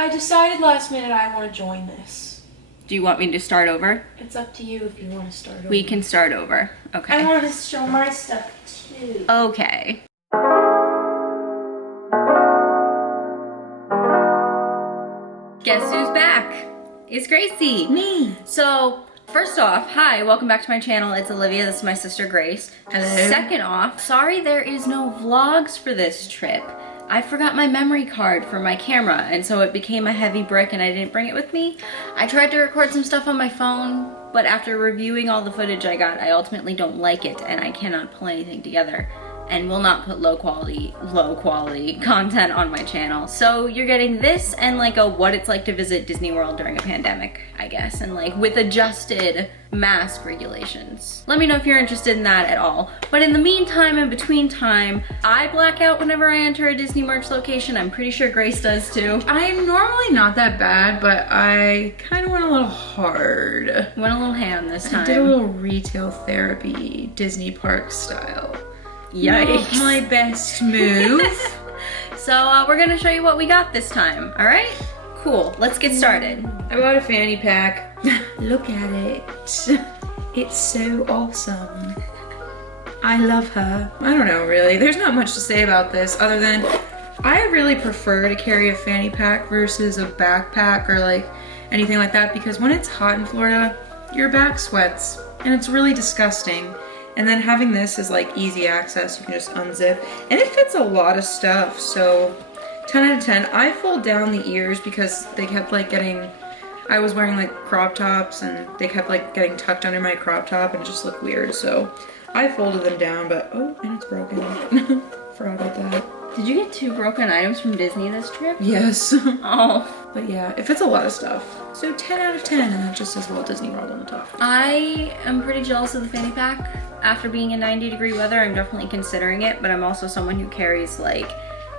I decided last minute I want to join this. Do you want me to start over? It's up to you if you want to start over. We can start over. Okay. I want to show my stuff too. Okay. Guess who's back? It's Gracie. Me. So, first off, hi, welcome back to my channel. It's Olivia, this is my sister Grace. Hello. Second off, sorry there is no vlogs for this trip. I forgot my memory card for my camera, and so it became a heavy brick and I didn't bring it with me. I tried to record some stuff on my phone, but after reviewing all the footage I got, I ultimately don't like it and I cannot pull anything together and will not put low quality content on my channel. So you're getting this and like a what it's like to visit Disney World during a pandemic, I guess, and like with adjusted mask regulations. Let me know if you're interested in that at all. But in the meantime, in between time, I black out whenever I enter a Disney merch location. I'm pretty sure Grace does too. I'm normally not that bad, but I kind of went a little hard. Went a little ham this time. I did a little retail therapy, Disney park style. Yikes. Not my best move. So we're gonna show you what we got this time, all right? Cool, let's get started. I bought a fanny pack. Look at it. It's so awesome. I love her. I don't know, really. There's not much to say about this other than I really prefer to carry a fanny pack versus a backpack or like anything like that, because when it's hot in Florida, your back sweats and it's really disgusting. And then having this is like easy access. You can just unzip and it fits a lot of stuff. So 10 out of 10. I fold down the ears because they kept like I was wearing like crop tops and they kept like getting tucked under my crop top and it just looked weird. So I folded them down, but oh, and it's broken. Forgot about that. Did you get 2 broken items from Disney this trip? Yes. Oh. But yeah, it fits a lot of stuff. So 10 out of 10 and that just says Walt Disney World on the top. I am pretty jealous of the fanny pack. After being in 90-degree weather, I'm definitely considering it, but I'm also someone who carries like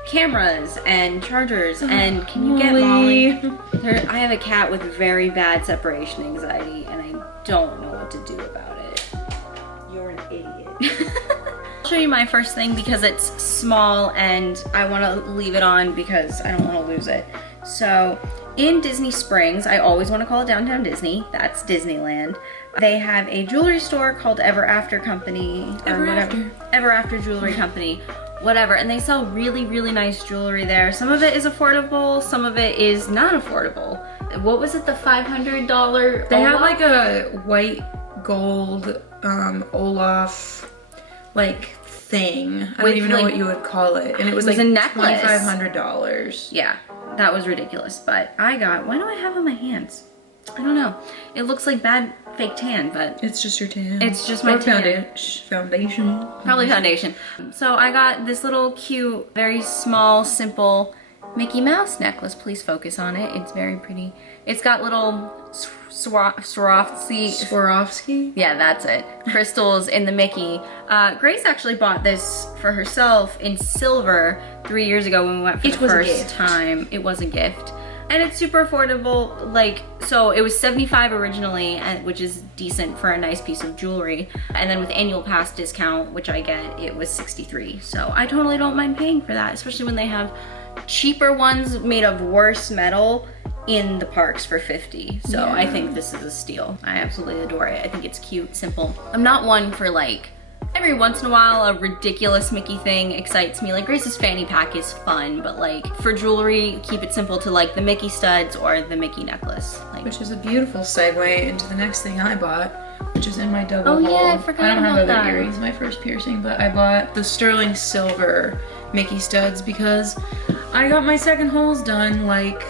cameras and chargers and can you get Molly? I have a cat with very bad separation anxiety and I don't know what to do about it. You're an idiot. I'll show you my first thing because it's small and I want to leave it on because I don't want to lose it. So in Disney Springs, I always want to call it Downtown Disney, that's Disneyland. They have a jewelry store called Ever After Company or whatever. Ever After Jewelry Company, whatever. And they sell really, really nice jewelry there. Some of it is affordable, some of it is not affordable. What was it, the $500? They have like a white gold Olaf like thing. I don't even know what you would call it. And it was like a necklace. $2,500. Yeah, that was ridiculous. But I got, why do I have on my hands? I don't know. It looks like bad fake tan, but it's just your tan. It's just my tan. Foundation. Probably foundation. So I got this little cute, very small, simple Mickey Mouse necklace. Please focus on it. It's very pretty. It's got little Swarovski? Yeah, that's it. Crystals in the Mickey. Grace actually bought this for herself in silver 3 years ago when we went for the first time. It was a gift. And it's super affordable, like, so it was $75 originally, which is decent for a nice piece of jewelry. And then with annual pass discount, which I get, it was $63. So I totally don't mind paying for that, especially when they have cheaper ones made of worse metal in the parks for $50. So yeah. I think this is a steal. I absolutely adore it. I think it's cute, simple. I'm not one for like, every once in a while, a ridiculous Mickey thing excites me. Like Grace's fanny pack is fun, but like for jewelry, keep it simple to like the Mickey studs or the Mickey necklace. Like, which is a beautiful segue into the next thing I bought, which is in my double hole. Yeah, I forgot I don't have about other earrings, my first piercing, but I bought the sterling silver Mickey studs because I got my second holes done like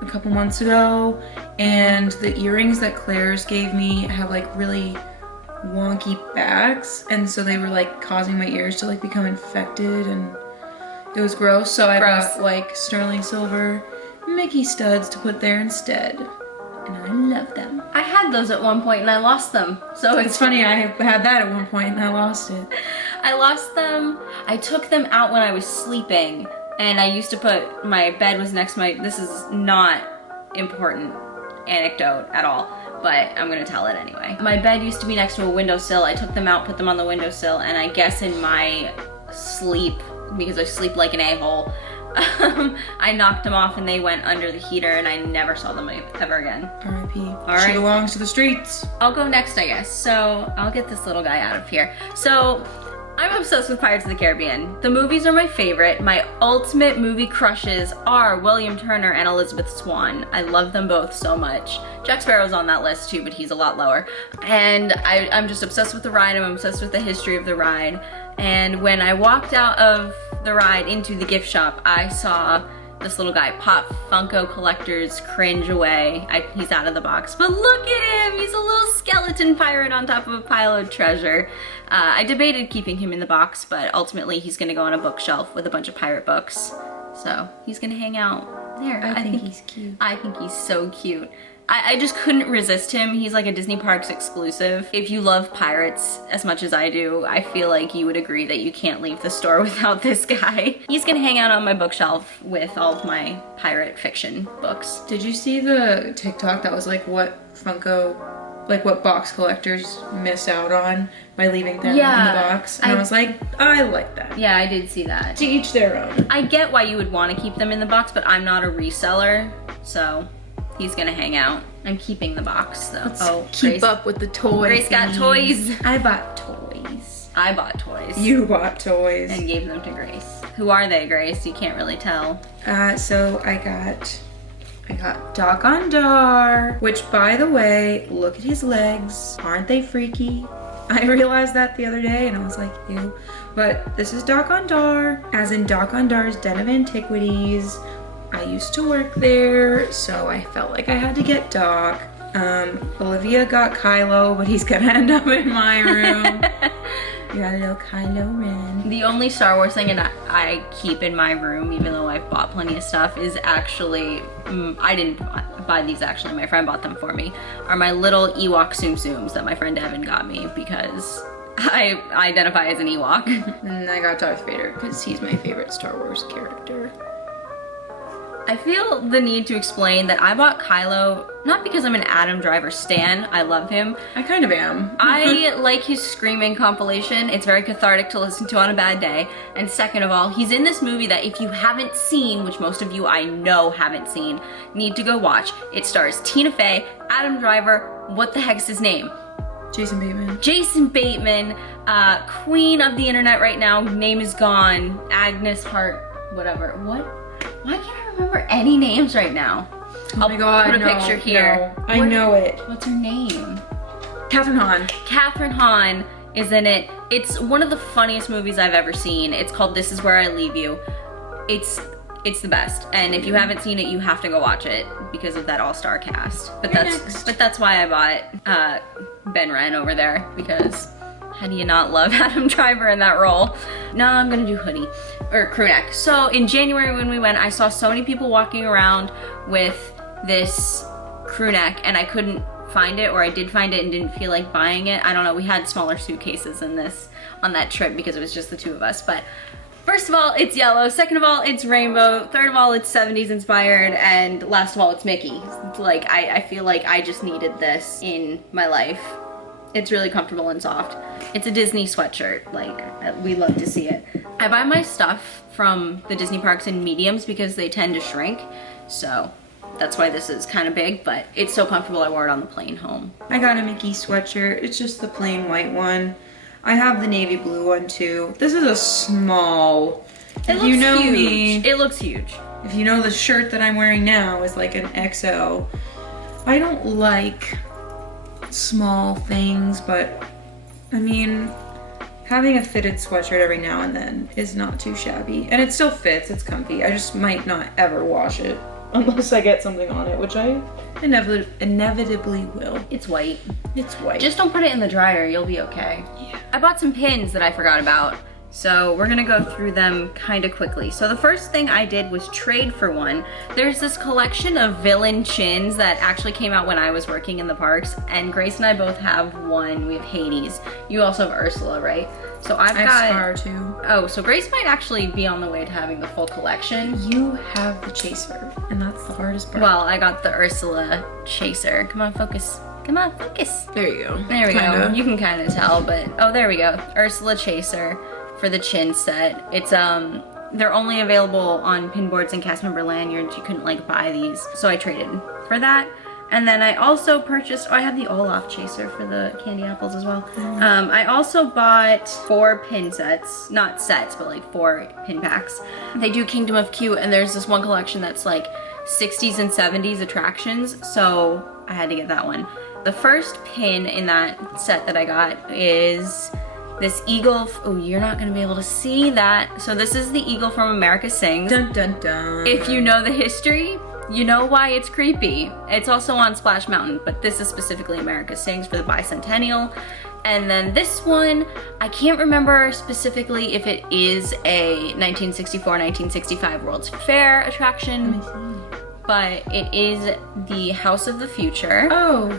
a couple months ago, and the earrings that Claire's gave me have like really wonky backs, and so they were like causing my ears to like become infected and it was gross. So I bought like sterling silver Mickey studs to put there instead, and I love them. I had those at one point and I lost them. So it's funny, I had that at one point and I lost it. I lost them. I took them out when I was sleeping and I used to put, my bed was next to my, this is not important anecdote at all, but I'm gonna tell it anyway. My bed used to be next to a windowsill. I took them out, put them on the windowsill, and I guess in my sleep, because I sleep like an a-hole, I knocked them off and they went under the heater and I never saw them ever again. R.I.P. All She right. belongs to the streets. I'll go next, I guess. So I'll get this little guy out of here. So I'm obsessed with Pirates of the Caribbean. The movies are my favorite. My ultimate movie crushes are William Turner and Elizabeth Swann. I love them both so much. Jack Sparrow's on that list too, but he's a lot lower. And I'm just obsessed with the ride. I'm obsessed with the history of the ride. And when I walked out of the ride into the gift shop, I saw this little guy, Pop Funko Collectors, cringe away. He's out of the box, but look at him! He's a little skeleton pirate on top of a pile of treasure. I debated keeping him in the box, but ultimately he's gonna go on a bookshelf with a bunch of pirate books. So he's gonna hang out there. I think he's cute. I think he's so cute. I just couldn't resist him. He's like a Disney Parks exclusive. If you love pirates as much as I do, I feel like you would agree that you can't leave the store without this guy. He's gonna hang out on my bookshelf with all of my pirate fiction books. Did you see the TikTok that was like what box collectors miss out on by leaving them in the box? And I was like, I like that. Yeah, I did see that. To each their own. I get why you would want to keep them in the box, but I'm not a reseller, so he's gonna hang out. I'm keeping the box though. Let's keep up with the toys. Grace got toys. I bought toys. I bought toys. You bought toys. And gave them to Grace. Who are they, Grace? You can't really tell. So I got Doc on Dar, which by the way, look at his legs. Aren't they freaky? I realized that the other day and I was like, ew. But this is Doc on Dar, as in Doc on Dar's Den of Antiquities. I used to work there, so I felt like I had to get Doc. Olivia got Kylo, but he's gonna end up in my room. You got a little Kylo Ren. The only Star Wars thing I keep in my room, even though I've bought plenty of stuff, is actually, I didn't buy these actually, my friend bought them for me, are my little Ewok Tsum Tsums that my friend Evan got me because I identify as an Ewok. And I got Darth Vader because he's my favorite Star Wars character. I feel the need to explain that I bought Kylo not because I'm an Adam Driver stan, I love him. I kind of am. I like his screaming compilation. It's very cathartic to listen to on a bad day. And second of all, he's in this movie that if you haven't seen, which most of you I know haven't seen, need to go watch. It stars Tina Fey, Adam Driver, what the heck's his name? Jason Bateman. Jason Bateman, queen of the internet right now, name is gone, Agnes Hart, whatever. What? Why can't I remember any names right now? Oh my God, put a picture here. No, I know it. What's her name? Catherine Hahn. Catherine Hahn is in it. It's one of the funniest movies I've ever seen. It's called This Is Where I Leave You. It's the best. And if you haven't seen it, you have to go watch it because of that all-star cast. But that's why I bought Ben Wren over there, because how do you not love Adam Driver in that role? No, I'm gonna do hoodie or crew neck. So in January when we went, I saw so many people walking around with this crew neck and I couldn't find it, or I did find it and didn't feel like buying it. I don't know, we had smaller suitcases than this on that trip because it was just the two of us. But first of all, it's yellow. Second of all, it's rainbow. Third of all, it's 70s inspired. And last of all, it's Mickey. Like, I feel like I just needed this in my life. It's really comfortable and soft. It's a Disney sweatshirt. Like, we love to see it. I buy my stuff from the Disney parks in mediums because they tend to shrink. So that's why this is kind of big, but it's so comfortable I wore it on the plane home. I got a Mickey sweatshirt. It's just the plain white one. I have the navy blue one too. This is a small. It looks huge. It looks huge. If you know the shirt that I'm wearing now is like an XL. I don't like small things, but I mean, having a fitted sweatshirt every now and then is not too shabby. And it still fits, it's comfy. I just might not ever wash it unless I get something on it, which I inevitably will. It's white. It's white. Just don't put it in the dryer, you'll be okay. Yeah. I bought some pins that I forgot about, so we're gonna go through them kind of quickly. So the first thing I did was trade for one. There's this collection of villain chins that actually came out when I was working in the parks, and Grace and I both have one. We have Hades. You also have Ursula, right? So I got Scar too. Oh, so Grace might actually be on the way to having the full collection. You have the chaser, and that's the hardest part. Well, I got the Ursula chaser. Come on, focus. Come on, focus. There you go. There we go. You can kind of tell, but oh, there we go. Ursula chaser for the chin set. It's they're only available on pin boards and cast member lanyards. You couldn't like buy these, so I traded for that. And then I also purchased, I have the Olaf chaser for the candy apples as well. I also bought 4 pin sets, not sets, but like 4 pin packs. They do Kingdom of Cute, and there's this one collection that's like 60s and 70s attractions, so I had to get that one. The first pin in that set that I got is this eagle. Oh, you're not gonna be able to see that. So this is the eagle from America Sings. Dun dun dun. If you know the history, you know why it's creepy. It's also on Splash Mountain, but this is specifically America Sings for the bicentennial. And then this one, I can't remember specifically if it is a 1964-1965 World's Fair attraction, but it is the House of the Future. Oh,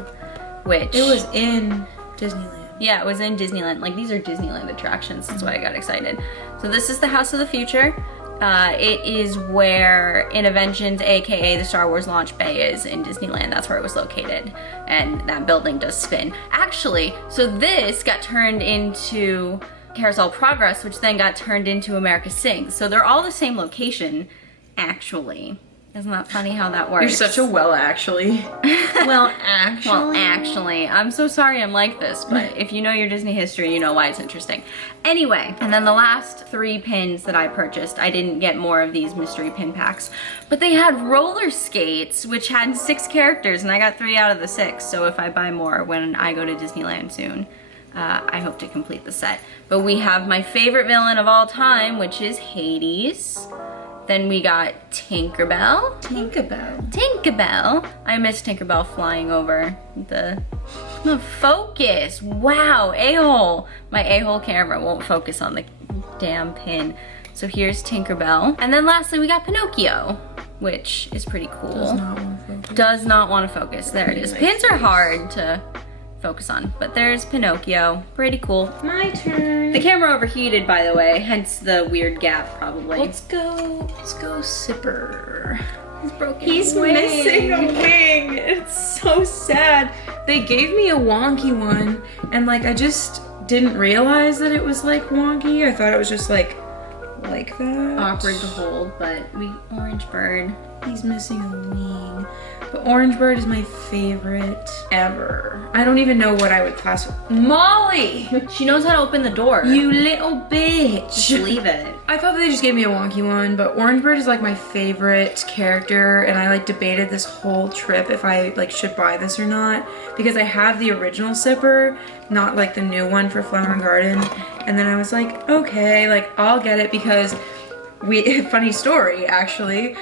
which it was in Disneyland. Yeah, it was in Disneyland. Like, these are Disneyland attractions. That's why I got excited. So this is the House of the Future. It is where Interventions, aka the Star Wars launch bay, is in Disneyland. That's where it was located, and that building does spin. Actually, so this got turned into Carousel Progress, which then got turned into America Sings. So they're all the same location, actually. Isn't that funny how that works? You're such a well, actually. Well, actually. I'm so sorry I'm like this, but if you know your Disney history, you know why it's interesting. Anyway, and then the last 3 pins that I purchased, I didn't get more of these mystery pin packs, but they had roller skates, which had 6 characters, and I got 3 out of the 6, so if I buy more when I go to Disneyland soon, I hope to complete the set. But we have my favorite villain of all time, which is Hades. Then we got Tinkerbell. Tinkerbell. I miss Tinkerbell flying over the focus. Wow, a-hole. My a-hole camera won't focus on the damn pin. So here's Tinkerbell. And then lastly, we got Pinocchio, which is pretty cool. Does not want to focus. There it is. Pins are hard to focus on, but there's Pinocchio. Pretty cool. My turn. The camera overheated, by the way, hence the weird gap, probably. Let's go Sipper. He's broken. He's missing a wing. It's so sad. They gave me a wonky one, and like I just didn't realize that it was like wonky. I thought it was just like that. Awkward to hold, but Orange Bird. He's missing a wing. But Orange Bird is my favorite ever. I don't even know what I would class. Molly! She knows how to open the door. You little bitch. Just leave it. I thought they just gave me a wonky one, but Orange Bird is like my favorite character, and I like debated this whole trip if I like should buy this or not, because I have the original Sipper, not like the new one for Flower and Garden. And then I was like, okay, like I'll get it because funny story actually,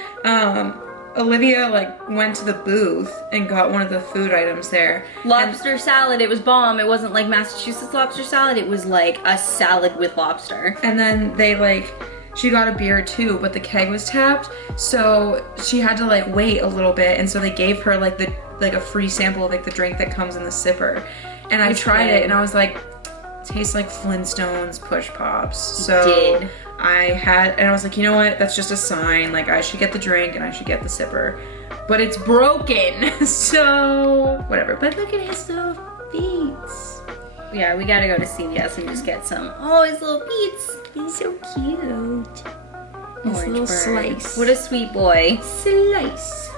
Olivia like went to the booth and got one of the food items there. Lobster salad, it was bomb. It wasn't like Massachusetts lobster salad, it was like a salad with lobster. And then she got a beer too, but the keg was tapped, so she had to like wait a little bit, and so they gave her like a free sample of like the drink that comes in the Sipper. And I tried it and I was like, tastes like Flintstones Push Pops. So and I was like, you know what? That's just a sign. Like I should get the drink and I should get the Sipper. But it's broken, so whatever. But look at his little feet. Yeah, we gotta go to CVS and just get some. Oh, his little feet. He's so cute. His little slice. What a sweet boy. Slice.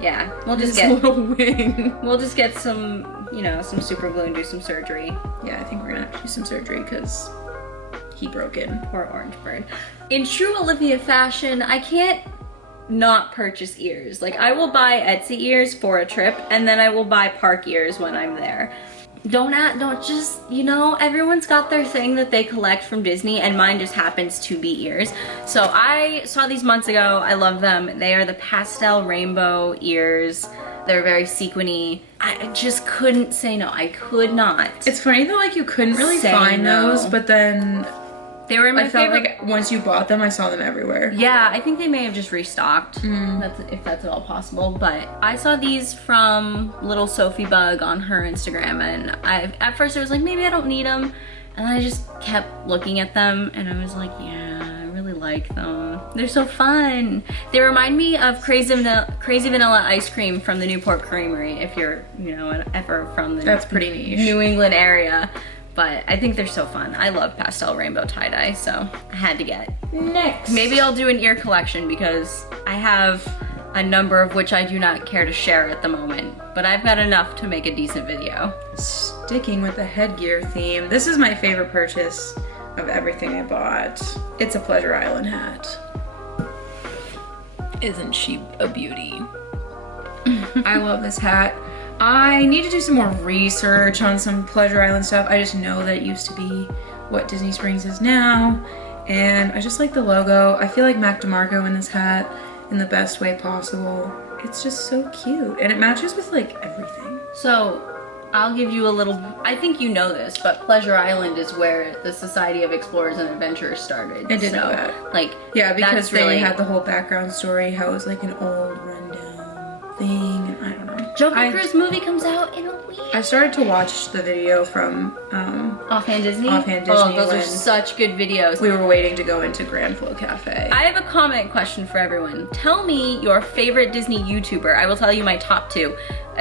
Yeah, we'll just get little wing. We'll just get some, some super glue and do some surgery. Yeah, I think we're gonna have to do some surgery because he broke it. Poor Orange Bird. In true Olivia fashion, I can't not purchase ears. Like I will buy Etsy ears for a trip, and then I will buy park ears when I'm there. Don't just, everyone's got their thing that they collect from Disney, and mine just happens to be ears. So I saw these months ago. I love them. They are the pastel rainbow ears. They're very sequiny. I just couldn't say no. I could not. It's funny though, like you couldn't really find those, but then they were in my favorite. I felt like once you bought them, I saw them everywhere. Yeah, I think they may have just restocked, if that's at all possible. But I saw these from Little Sophie Bug on her Instagram, and at first I was like, maybe I don't need them. And I just kept looking at them, and I was like, yeah, I really like them. They're so fun. They remind me of Crazy Vanilla ice cream from the Newport Creamery, if you're, ever from the That's pretty niche. New England area. But I think they're so fun. I love pastel rainbow tie-dye, so I had to get. Next. Maybe I'll do an ear collection because I have a number of which I do not care to share at the moment, but I've got enough to make a decent video. Sticking with the headgear theme, this is my favorite purchase of everything I bought. It's a Pleasure Island hat. Isn't she a beauty? I love this hat. I need to do some more research on some Pleasure Island stuff. I just know that it used to be what Disney Springs is now, and I just like the logo. I feel like Mac DeMarco in this hat in the best way possible. It's just so cute, and it matches with like everything. So I'll give you a little, I think you know this, but Pleasure Island is where the Society of Explorers and Adventurers started. I didn't know that. Like, yeah, because that's they really had the whole background story, how it was like an old rundown thing, and I don't know. Jungle Cruise movie comes out in a week. I started to watch the video from Offhand Disney? Offhand Disney. Oh, those are when such good videos. we were waiting to go into Grand Flow Cafe. I have a comment question for everyone. Tell me your favorite Disney YouTuber. I will tell you my top 2.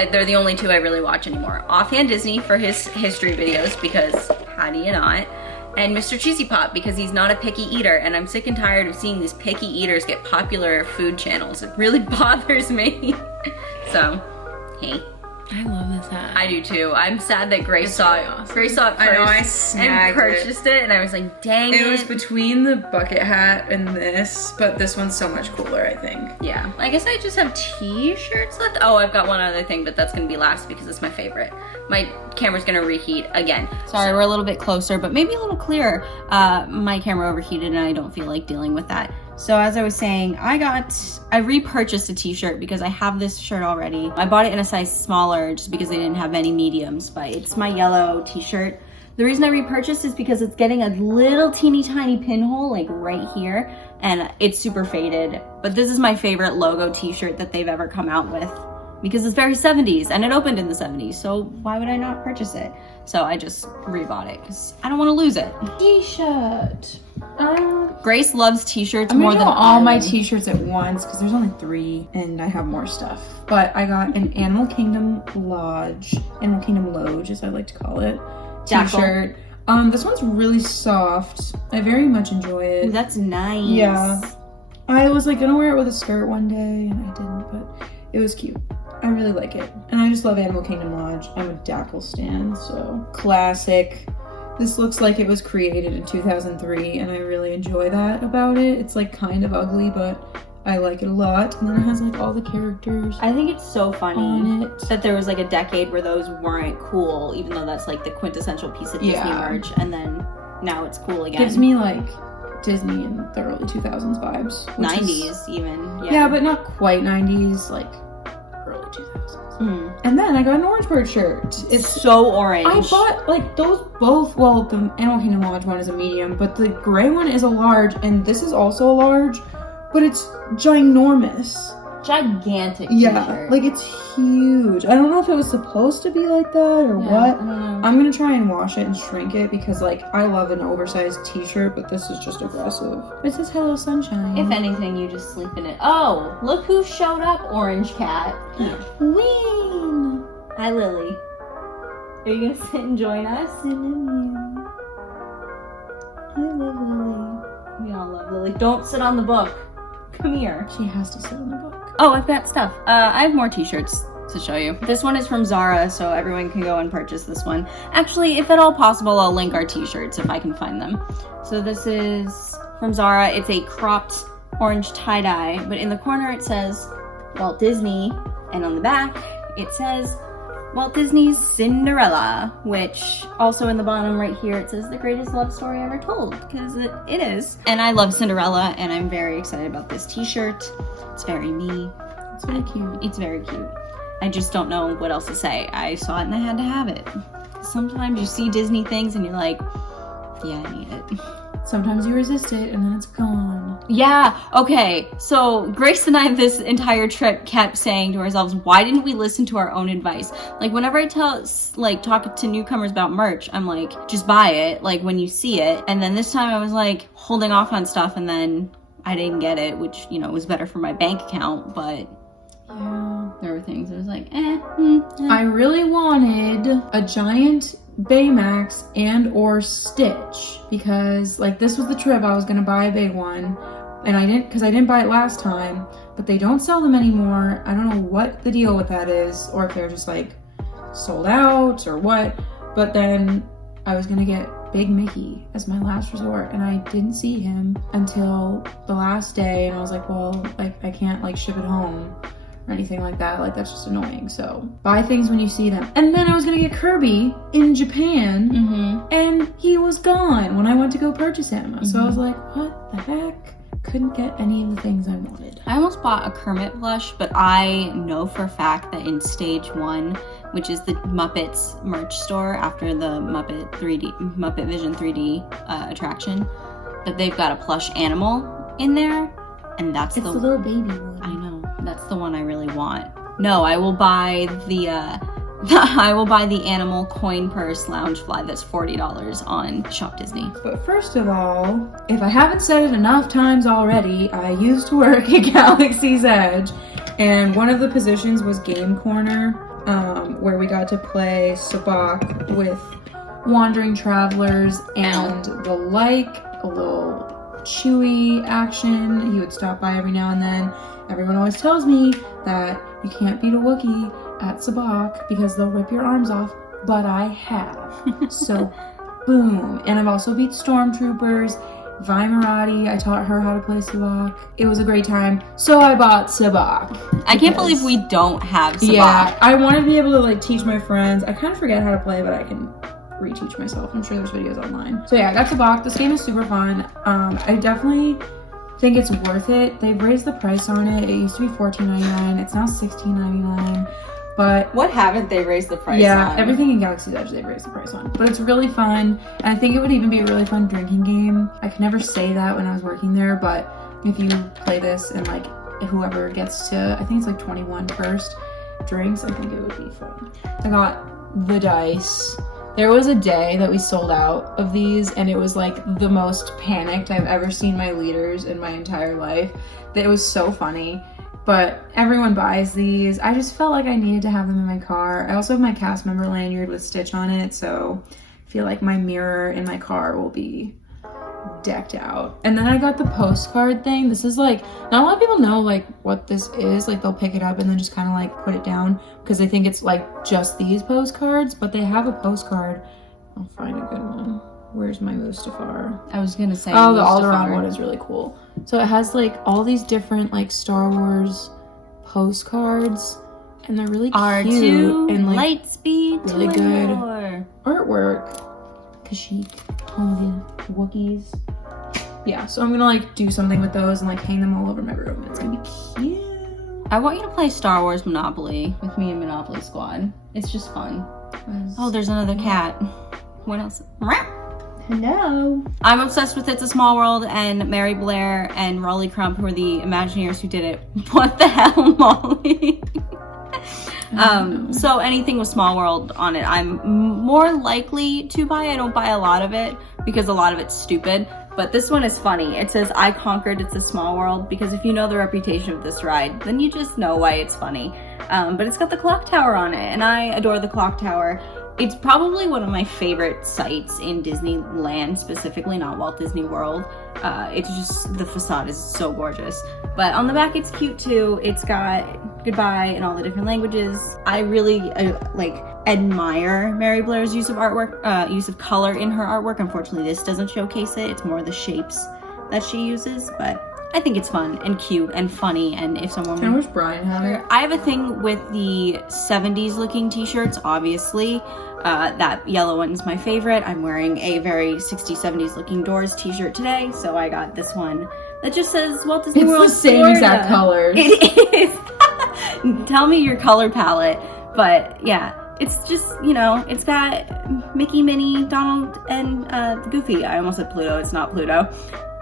They're the only 2 I really watch anymore. Offhand Disney for his history videos, because how do you not? And Mr. Cheesy Pop, because he's not a picky eater, and I'm sick and tired of seeing these picky eaters get popular food channels. It really bothers me. So, hey. I love this hat. I do too. I'm sad that Grace saw it. Awesome. Grace saw it first I know, I snagged and purchased it, and I was like, dang it. It was between the bucket hat and this, but this one's so much cooler, I think. Yeah. I guess I just have t-shirts left. Oh, I've got one other thing, but that's gonna be last because it's my favorite. My camera's gonna reheat again. Sorry, we're a little bit closer, but maybe a little clearer. My camera overheated and I don't feel like dealing with that. So as I was saying, I repurchased a t-shirt because I have this shirt already. I bought it in a size smaller just because they didn't have any mediums, but it's my yellow t-shirt. The reason I repurchased is because it's getting a little teeny tiny pinhole like right here, and it's super faded. But this is my favorite logo t-shirt that they've ever come out with because it's very 70s and it opened in the 70s, so why would I not purchase it? So I just rebought it because I don't want to lose it. T-shirt. Grace loves t-shirts I'm more gonna than do all my would. t-shirts at once because there's only 3 and I have more stuff. But I got an Animal Kingdom Lodge, Animal Kingdom Loge as I like to call it, t-shirt. This one's really soft. I very much enjoy it. Ooh, that's nice. Yeah. I was like gonna wear it with a skirt one day and I didn't, but it was cute. I really like it. And I just love Animal Kingdom Lodge. I'm a Dapple stan, so classic. This looks like it was created in 2003 and I really enjoy that about it. It's like kind of ugly, but I like it a lot. And then it has like all the characters. I think it's so funny on it. that there was like a decade where those weren't cool, even though that's like the quintessential piece of Disney merch, and then now it's cool again. Gives me like Disney in the early 2000s vibes. 90s even. Yeah, but not quite 90s, like early 2000s. And then I got an Orange Bird shirt. It's so orange. I bought like those both, well, the Animal Kingdom Lodge one is a medium, but the gray one is a large, and this is also a large, but it's ginormous. Gigantic Yeah, t-shirt. like it's huge. I don't know if it was supposed to be like that or what. I don't know. I'm gonna try and wash it and shrink it because like I love an oversized t-shirt, but this is just aggressive. It says Hello Sunshine. If anything, you just sleep in it. Oh, look who showed up, Orange Cat. Ween! Hi, Lily. Are you gonna sit and join us? I love Lily. We all love Lily. Don't sit on the book. Come here. She has to sit on the book. Oh, I've got stuff. I have more t-shirts to show you. This one is from Zara, so everyone can go and purchase this one. Actually, if at all possible, I'll link our t-shirts if I can find them. So this is from Zara. It's a cropped orange tie-dye, but in the corner it says Walt Disney, and on the back it says Walt Disney's Cinderella, which also in the bottom right here it says the greatest love story ever told, because it is. And I love Cinderella, and I'm very excited about this t-shirt. It's very me. It's very cute. It's very cute. I just don't know what else to say. I saw it and I had to have it. Sometimes you see Disney things and you're like, yeah, I need it. Sometimes you resist it and then it's gone. Yeah, okay. So Grace and I this entire trip kept saying to ourselves, why didn't we listen to our own advice? Like whenever I talk to newcomers about merch, I'm like, just buy it, like when you see it. And then this time I was like holding off on stuff, and then I didn't get it, which, you know, was better for my bank account, but yeah, there were things I was like, I really wanted a giant Baymax and or Stitch, because like this was the trip I was gonna buy a big one, and I didn't buy it last time, but they don't sell them anymore. I don't know what the deal with that is, or if they're just like sold out or what, but then I was gonna get Big Mickey as my last resort, and I didn't see him until the last day, and I was like, well, like I can't like ship it home or anything like that, like that's just annoying. So buy things when you see them. And then I was gonna get Kirby in Japan, and he was gone when I went to go purchase him. So I was like, what the heck? Couldn't get any of the things I wanted. I almost bought a Kermit plush, but I know for a fact that in stage 1, which is the Muppets merch store after the Muppet Vision 3D attraction, that they've got a plush animal in there, and that's the little baby one. I know, that's the one I really want. No, I will buy the I will buy the animal coin purse Loungefly that's $40 on Shop Disney. But first of all, if I haven't said it enough times already, I used to work at Galaxy's Edge, and one of the positions was Game Corner, where we got to play Sabacc with wandering travelers and the like, a little Chewy action. He would stop by every now and then. Everyone always tells me that you can't beat a Wookiee at Sabacc because they'll rip your arms off, but I have. So, boom. And I've also beat Stormtroopers. Vi Marati, I taught her how to play Sabacc. It was a great time, so I bought Sabacc. I can't believe we don't have Sabacc. Yeah, I want to be able to like teach my friends. I kind of forget how to play, but I can reteach myself. I'm sure there's videos online. So yeah, I got Sabacc. This game is super fun. I definitely think it's worth it. They've raised the price on it. It used to be $14.99. It's now $16.99. But what haven't they raised the price on? Yeah, everything in Galaxy's Edge they've raised the price on. But it's really fun, and I think it would even be a really fun drinking game. I could never say that when I was working there, but if you play this and like whoever gets to, I think it's like 21 first drinks, I think it would be fun. I got the dice. There was a day that we sold out of these, and it was like the most panicked I've ever seen my leaders in my entire life. It was so funny. But everyone buys these. I just felt like I needed to have them in my car. I also have my cast member lanyard with Stitch on it, so I feel like my mirror in my car will be decked out. And then I got the postcard thing. This is like, not a lot of people know like what this is. Like they'll pick it up and then just kind of like put it down because they think it's like just these postcards, but they have a postcard. I'll find a good one. Where's my Mustafar? I was gonna say, oh, the Alderaan one is really cool. So it has like all these different like Star Wars postcards, and they're really cute R2, and like Lightspeed, really good artwork. Kashyyyk, all the Wookiees. Yeah, so I'm gonna like do something with those and like hang them all over my room. It's gonna be cute. I want you to play Star Wars Monopoly with me and Monopoly Squad. It's just fun. Oh, there's another cat. What else? Hello. I'm obsessed with It's a Small World and Mary Blair and Raleigh Crump, who are the Imagineers who did it. What the hell, Molly? So anything with Small World on it, I'm more likely to buy. I don't buy a lot of it because a lot of it's stupid. But this one is funny. It says, I conquered It's a Small World, because if you know the reputation of this ride, then you just know why it's funny. But it's got the clock tower on it, and I adore the clock tower. It's probably one of my favorite sites in Disneyland, specifically, not Walt Disney World. It's just, the facade is so gorgeous. But on the back, it's cute too. It's got goodbye in all the different languages. I really admire Mary Blair's use of artwork, use of color in her artwork. Unfortunately, this doesn't showcase it. It's more the shapes that she uses, but I think it's fun and cute and funny, and if someone... I wish Brian had it. I have a thing with the 70s looking t-shirts, obviously. That yellow one's my favorite. I'm wearing a very 60s, 70s looking Doors t-shirt today, so I got this one that just says Walt Disney World, It's the same Florida. exact colors. It is. Tell me your color palette. But yeah, it's just, you know, it's got Mickey, Minnie, Donald, and Goofy. I almost said Pluto. It's not Pluto.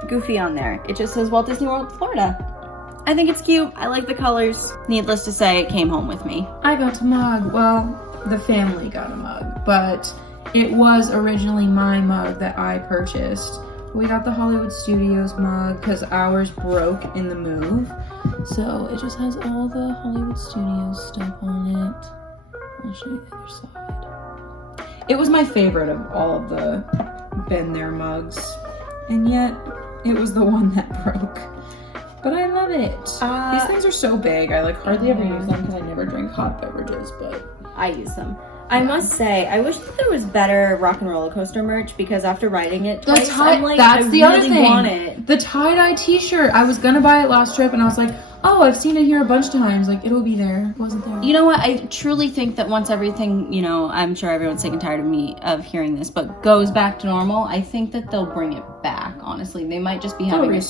Goofy on there. It just says Walt Disney World, Florida. I think it's cute. I like the colors. Needless to say, it came home with me. I got a mug. Well, the family got a mug, but it was originally my mug that I purchased. We got the Hollywood Studios mug because ours broke in the move. So it just has all the Hollywood Studios stuff on it. I'll show you the other side. It was my favorite of all of the Been There mugs, and yet it was the one that broke. But I love it. These things are so big. I like hardly ever use them because I never drink hot beverages, but I use them. I must say, I wish that there was better Rock and Roller Coaster merch because after riding it twice, I'm like, that's I the really other thing. want it. The tie-dye t-shirt. I was gonna buy it last trip and I was like, oh, I've seen it here a bunch of times. Like, it'll be there. It wasn't there. You know what? I truly think that once everything, you know, I'm sure everyone's sick and tired of hearing this, but goes back to normal, I think that they'll bring it back, honestly. They might just be having a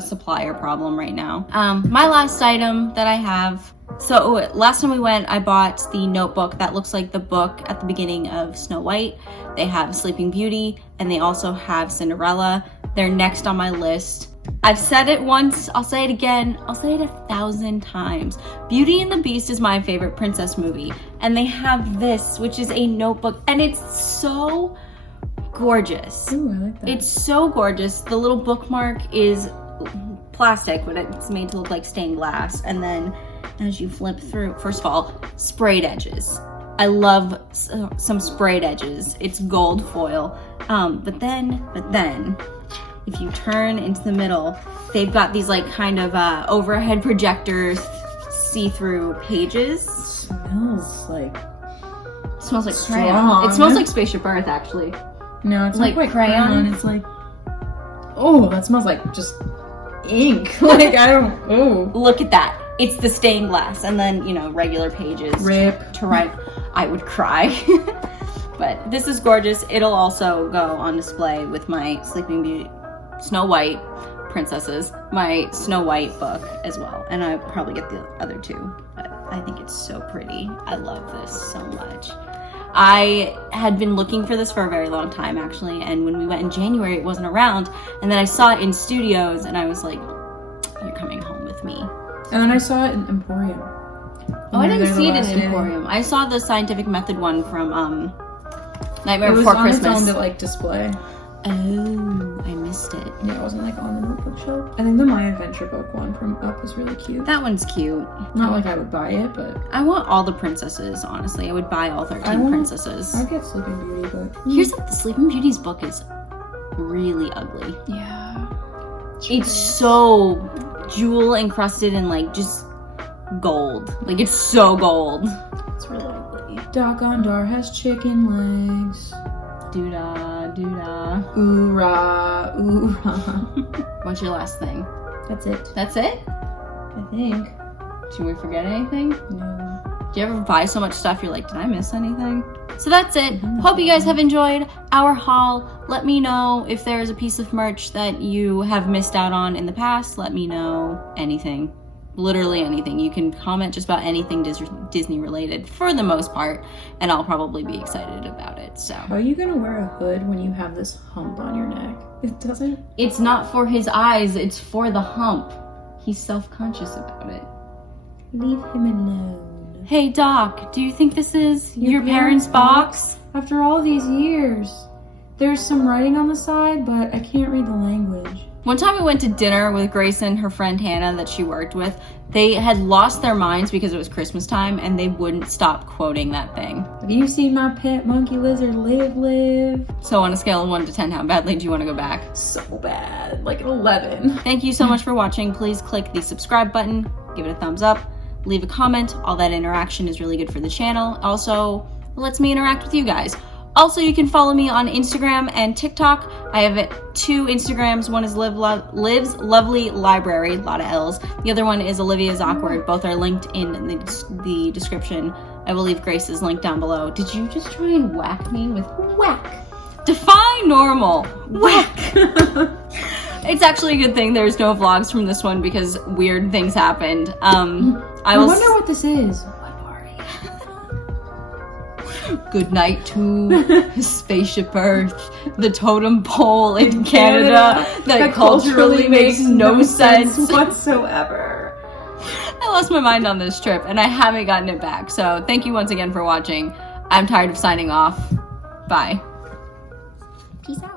supplier problem right now. My last item that I have, so last time we went, I bought the notebook that looks like the book at the beginning of Snow White. They have Sleeping Beauty, and they also have Cinderella. They're next on my list. I've said it once, I'll say it again, I'll say it 1,000 times. Beauty and the Beast is my favorite princess movie, and they have this, which is a notebook, and it's so gorgeous. Ooh, I like that. It's so gorgeous. The little bookmark is plastic, but it's made to look like stained glass, and then as you flip through, first of all, sprayed edges. I love some sprayed edges. It's gold foil, but then, if you turn into the middle, they've got these like kind of overhead projectors, see-through pages. Smells like crayon. It smells like Spaceship Earth, actually. No, it's like not quite crayon. It's like, oh, that smells like just ink. Like, I don't, oh. Look at that. It's the stained glass, and then, you know, regular pages. Rip. To write. I would cry. But this is gorgeous. It'll also go on display with my Sleeping Beauty, Snow White princesses, my Snow White book as well. And I'll probably get the other two, but I think it's so pretty. I love this so much. I had been looking for this for a very long time, actually, and when we went in January, it wasn't around, and then I saw it in studios, and I was like, you're coming home with me. And then I saw it in Emporium. Oh, I didn't see it in Emporium. I saw the Scientific Method one from Nightmare Before Christmas. It was on its own like display. Oh, I missed it. Yeah, it wasn't like on the notebook shelf. I think the My Adventure book one from Up is really cute. That one's cute. Not like I would buy it, but I want all the princesses, honestly. I would buy all 13 princesses. I'd get Sleeping Beauty, but here's the Sleeping Beauty's book is really ugly. Yeah. It's so jewel encrusted and like just gold. Like it's so gold. It's really ugly. Dar has chicken legs. Doo-dah, doo-dah. Ooh-rah, ooh-rah. What's your last thing? That's it. That's it? I think. Should we forget anything? No. Do you ever buy so much stuff you're like, did I miss anything? So that's it. Hope you guys have enjoyed our haul. Let me know if there's a piece of merch that you have missed out on in the past. Let me know anything. Literally anything. You can comment just about anything Disney related for the most part, and I'll probably be excited about it. So how are you gonna wear a hood when you have this hump on your neck? It doesn't. It's not for his eyes, it's for the hump. He's self-conscious about it. Leave him alone. Hey Doc, do you think this is your parents' box? After all these years. There's some writing on the side, but I can't read the language. One time we went to dinner with Grace and her friend Hannah that she worked with. They had lost their minds because it was Christmas time and they wouldn't stop quoting that thing. Have you seen my pet monkey lizard live? So on a scale of 1 to 10, how badly do you want to go back? So bad, like an 11. Thank you so much for watching. Please click the subscribe button, give it a thumbs up, leave a comment. All that interaction is really good for the channel. Also, it lets me interact with you guys. Also, you can follow me on Instagram and TikTok. I have 2 Instagrams. One is Liv's Lovely Library, a lot of L's. The other one is Olivia's Awkward. Both are linked in the description. I will leave Grace's link down below. Did you just try and whack me with whack? Define normal. Whack. It's actually a good thing there's no vlogs from this one because weird things happened. I wonder what this is. Good night to Spaceship Earth, the totem pole in Canada that culturally makes no sense whatsoever. I lost my mind on this trip and I haven't gotten it back. So thank you once again for watching. I'm tired of signing off. Bye. Peace out.